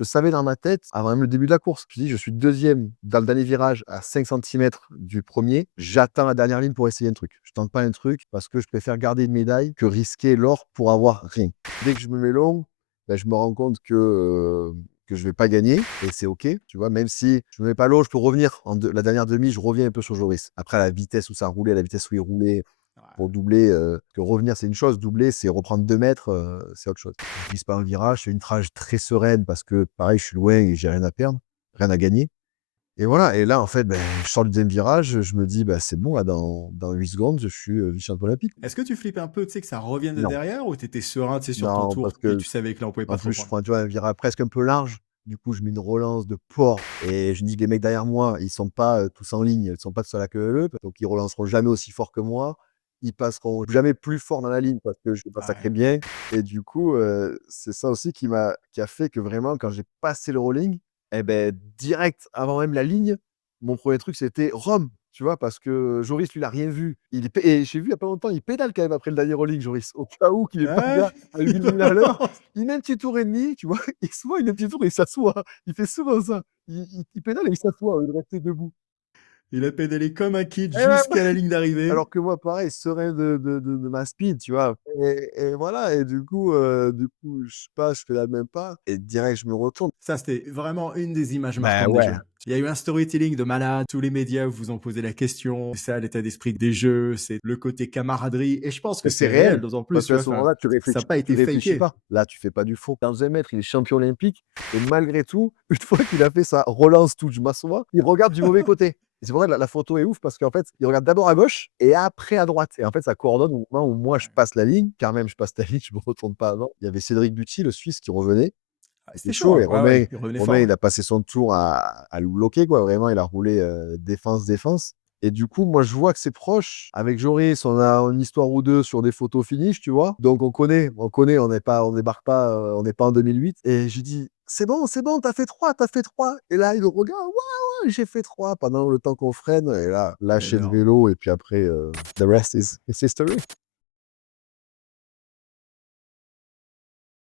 Je savais dans ma tête, avant même le début de la course, je dis: «Je suis deuxième dans le dernier virage à 5 centimètres du premier. J'attends la dernière ligne pour essayer un truc. Je tente pas un truc parce que je préfère garder une médaille que risquer l'or pour avoir rien». Dès que je me mets long, bah, je me rends compte que je vais pas gagner et c'est OK, tu vois? Même si je me mets pas l'eau, je peux revenir la dernière demi, je reviens un peu sur Joris. Après à la vitesse où ça roulait, à la vitesse où il roulait, pour Ouais. doubler, que revenir c'est une chose, doubler c'est reprendre 2 mètres, c'est autre chose. Je glisse pas un virage, c'est une trage très sereine parce que pareil, je suis loin et j'ai rien à perdre, rien à gagner et voilà et là en fait, je sors du 2e virage, je me dis: «Bah, c'est bon là dans 8 secondes, je suis, vice-champion olympique». Est-ce que tu flippes un peu, tu sais, que ça revienne de Non, derrière ou tu étais serein, tu sais, sur ton non tour parce et que tu savais que là, on pouvait pas en te plus je reprendre? prends, tu vois, un virage presque un peu large. Du coup, je mets une relance de porc et je me dis que les mecs derrière moi, ils sont pas, tous en ligne, ils sont pas tous à la queue leu donc ils relanceront jamais aussi fort que moi. Ils passeront jamais plus fort dans la ligne parce que je fais pas Ouais. sacré bien et du coup, c'est ça aussi qui a fait que vraiment quand j'ai passé le rolling et direct avant même la ligne, mon premier truc c'était Rome, tu vois? Parce que Joris lui, il a rien vu. Il est pé et j'ai vu il y a pas longtemps, il pédale quand même après le dernier rolling Joris, au cas où qu'il ait pas Ouais, bien à 8 il 000 à l'heure. relance. Il met un petit tour et demi, tu vois? Et souvent, il met un petit tour et il s'assoit. Il fait souvent ça. Il pédale et il s'assoit au lieu de rester debout. Il a pédalé comme un kid Et ouais, jusqu'à la ligne d'arrivée. alors que moi, pareil, serein de ma speed, tu vois? Et voilà et du coup, je passe, je fais la même pas et direct, je me retourne. Ça, c'était vraiment une des images Bah, marquantes des ouais. Jeux. Il y a eu un storytelling de malade, tous les médias vous ont posé la question, c'est ça l'état d'esprit des Jeux, c'est le côté camaraderie et je pense que Mais c'est c'est réel, réel, d'autant plus, parce tu qu'à vois? ce Enfin, moment-là, tu ça a réfléchis pas tu été réfléchis faké. pas. Là, tu fais pas du faux. Dans 1 mètre, il est champion olympique et malgré tout, une fois qu'il a fait sa relance toute, je m'assois, il regarde du mauvais côté. Et c'est pour ça que la photo est ouf parce qu'en fait, il regarde d'abord à gauche et après à droite. Et en fait, ça coordonne au moment où moi je passe la ligne, car même je passe la ligne, je me retourne pas avant. Il y avait Cédric Buty, le Suisse, qui revenait. Ah, C'était c'était chaud, chaud hein. et Ouais, ouais, il revenait Romain, fort, il ouais. a passé son tour à le bloquer, quoi. Vraiment, il a roulé, défense, défense et du coup, moi, je vois que c'est proche. Avec Joris, on a une histoire ou 2 sur des photos finish, tu vois? Donc on connaît, on débarque pas, on n'est pas en 2008 et j'ai dit: c'est bon, t'as fait 3 et là, il me regarde: «Ouais, ouais, j'ai fait 3 pendant le temps qu'on freine et là, lâcher le Énorme. vélo et puis après, the rest is history».